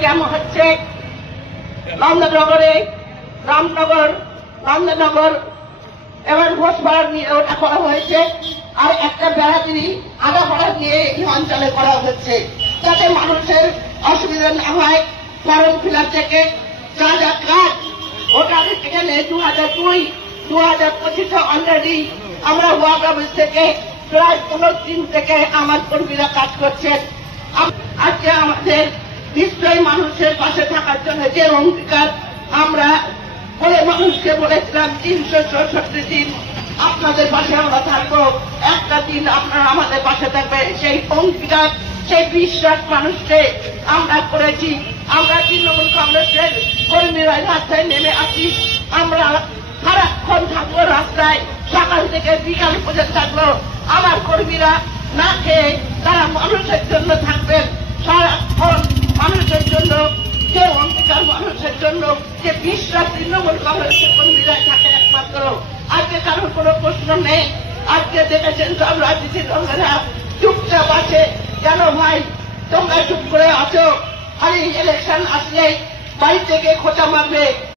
Camp হচ্ছে নন্দনগরে, রামনগর এবং ঘোষপাড়া নিয়ে ওটা করা হয়েছে, আর একটা বেড়াতিরি আগাপাড়া নিয়ে এই অঞ্চলে করা হচ্ছে, যাতে মানুষের অসুবিধা না হয়। ফর্ম ফিল আপ থেকে যা যা কাজ ওটা এখানে 2025 অলরেডি আমরা ওয়ার্ড অফিস থেকে প্রায় 15 দিন থেকে আমার কর্মীরা কাজ করছেন। আজকে আমাদের নিশ্চয়ই মানুষের পাশে থাকার জন্য যে অঙ্গীকার আমরা বলে মানুষকে বলেছিলাম 366 দিন আপনাদের পাশে আমরা থাকবো, একটা দিন আপনারা আমাদের পাশে থাকবে, সেই অঙ্গীকার সেই বিশ্বাস মানুষকে আমরা করেছি। আমরা তৃণমূল কংগ্রেসের কর্মীরা রাস্তায় নেমে আছি, আমরা সারাক্ষণ থাকবো রাস্তায়, সকাল থেকে বিকাল পর্যন্ত থাকবো। আমার কর্মীরা না খেয়ে তারা মানুষের জন্য থাকবেন, সারাক্ষণ মানুষের জন্য, যে অঙ্গীকার মানুষের জন্য, যে বিশ্বাস তৃণমূল কংগ্রেসের কর্মীরা থাকে একমাত্র। আজকে কারোর কোনো প্রশ্ন নেই। আজকে দেখেছেন সব রাজনীতি দলেরা চুপচাপ আছে। কেন ভাই তোমরা চুপ করে আছো? খালি ইলেকশন আসলেই বাড়ি থেকে খোঁচা মারবে।